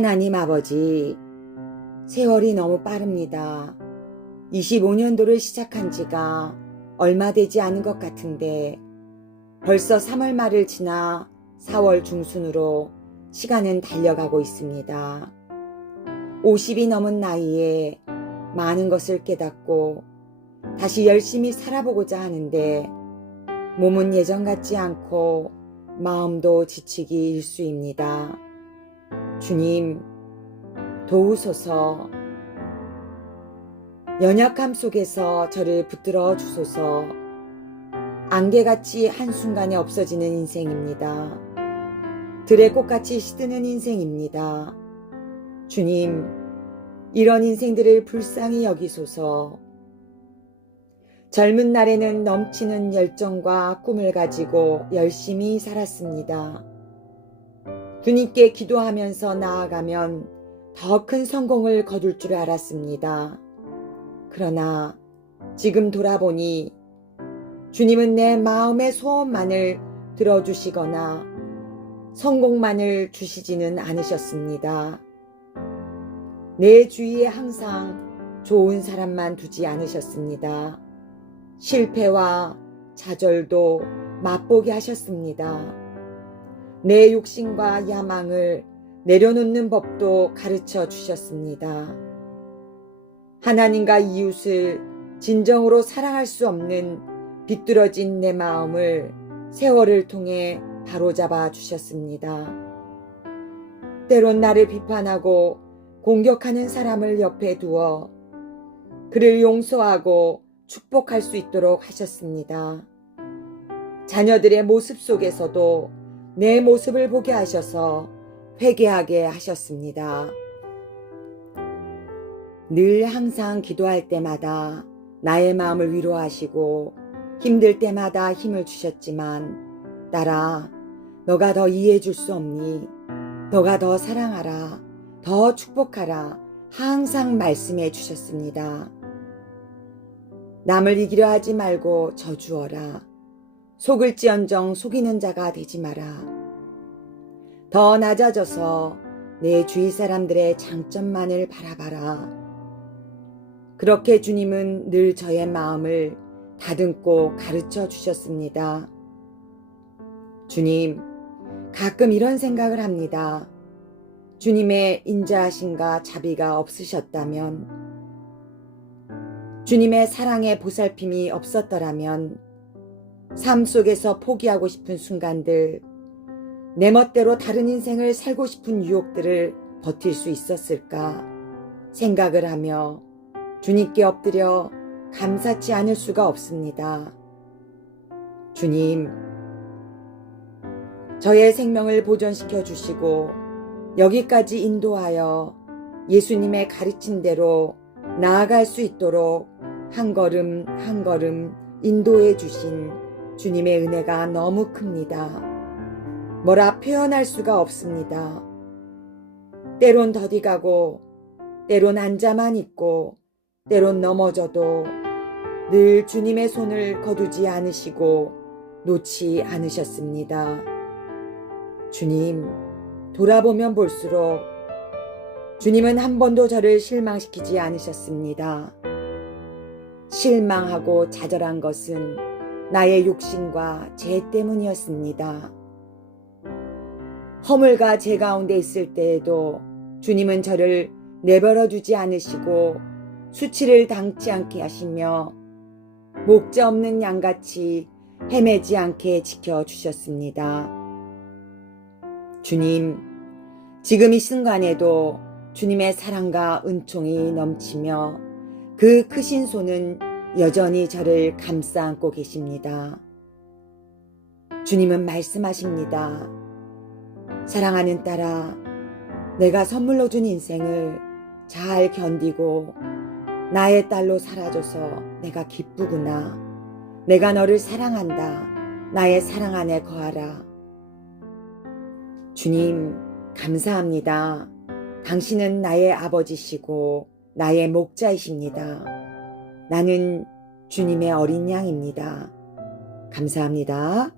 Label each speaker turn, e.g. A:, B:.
A: 하나님 아버지, 세월이 너무 빠릅니다. 25년도를 시작한 지가 얼마 되지 않은 것 같은데 벌써 3월 말을 지나 4월 중순으로 시간은 달려가고 있습니다. 50이 넘은 나이에 많은 것을 깨닫고 다시 열심히 살아보고자 하는데 몸은 예전 같지 않고 마음도 지치기 일수입니다. 주님, 도우소서. 연약함 속에서 저를 붙들어 주소서. 안개같이 한순간에 없어지는 인생입니다. 들의 꽃같이 시드는 인생입니다. 주님, 이런 인생들을 불쌍히 여기소서. 젊은 날에는 넘치는 열정과 꿈을 가지고 열심히 살았습니다. 주님께 기도하면서 나아가면 더 큰 성공을 거둘 줄 알았습니다. 그러나 지금 돌아보니 주님은 내 마음의 소원만을 들어주시거나 성공만을 주시지는 않으셨습니다. 내 주위에 항상 좋은 사람만 두지 않으셨습니다. 실패와 좌절도 맛보게 하셨습니다. 내 욕심과 야망을 내려놓는 법도 가르쳐 주셨습니다. 하나님과 이웃을 진정으로 사랑할 수 없는 비뚤어진 내 마음을 세월을 통해 바로잡아 주셨습니다. 때론 나를 비판하고 공격하는 사람을 옆에 두어 그를 용서하고 축복할 수 있도록 하셨습니다. 자녀들의 모습 속에서도 내 모습을 보게 하셔서 회개하게 하셨습니다. 늘 항상 기도할 때마다 나의 마음을 위로하시고 힘들 때마다 힘을 주셨지만 딸아 너가 더 이해해 줄 수 없니? 너가 더 사랑하라. 더 축복하라. 항상 말씀해 주셨습니다. 남을 이기려 하지 말고 저주어라. 속을지언정 속이는 자가 되지 마라. 더 낮아져서 내 주위 사람들의 장점만을 바라봐라. 그렇게 주님은 늘 저의 마음을 다듬고 가르쳐 주셨습니다. 주님, 가끔 이런 생각을 합니다. 주님의 인자하심과 자비가 없으셨다면, 주님의 사랑의 보살핌이 없었더라면, 삶 속에서 포기하고 싶은 순간들, 내 멋대로 다른 인생을 살고 싶은 유혹들을 버틸 수 있었을까 생각을 하며 주님께 엎드려 감사치 않을 수가 없습니다. 주님, 저의 생명을 보존시켜 주시고 여기까지 인도하여 예수님의 가르친 대로 나아갈 수 있도록 한 걸음 한 걸음 인도해 주신 주님의 은혜가 너무 큽니다. 뭐라 표현할 수가 없습니다. 때론 더디가고, 때론 앉아만 있고, 때론 넘어져도 늘 주님의 손을 거두지 않으시고 놓지 않으셨습니다. 주님, 돌아보면 볼수록 주님은 한 번도 저를 실망시키지 않으셨습니다. 실망하고 좌절한 것은 나의 욕심과 죄 때문이었습니다. 허물과 죄 가운데 있을 때에도 주님은 저를 내버려 두지 않으시고 수치를 당치 않게 하시며 목자 없는 양같이 헤매지 않게 지켜주셨습니다. 주님, 지금 이 순간에도 주님의 사랑과 은총이 넘치며 그 크신 손은 여전히 저를 감싸 안고 계십니다. 주님은 말씀하십니다. 사랑하는 딸아, 내가 선물로 준 인생을 잘 견디고 나의 딸로 살아줘서 내가 기쁘구나. 내가 너를 사랑한다. 나의 사랑 안에 거하라. 주님, 감사합니다. 당신은 나의 아버지시고 나의 목자이십니다. 나는 주님의 어린 양입니다. 감사합니다.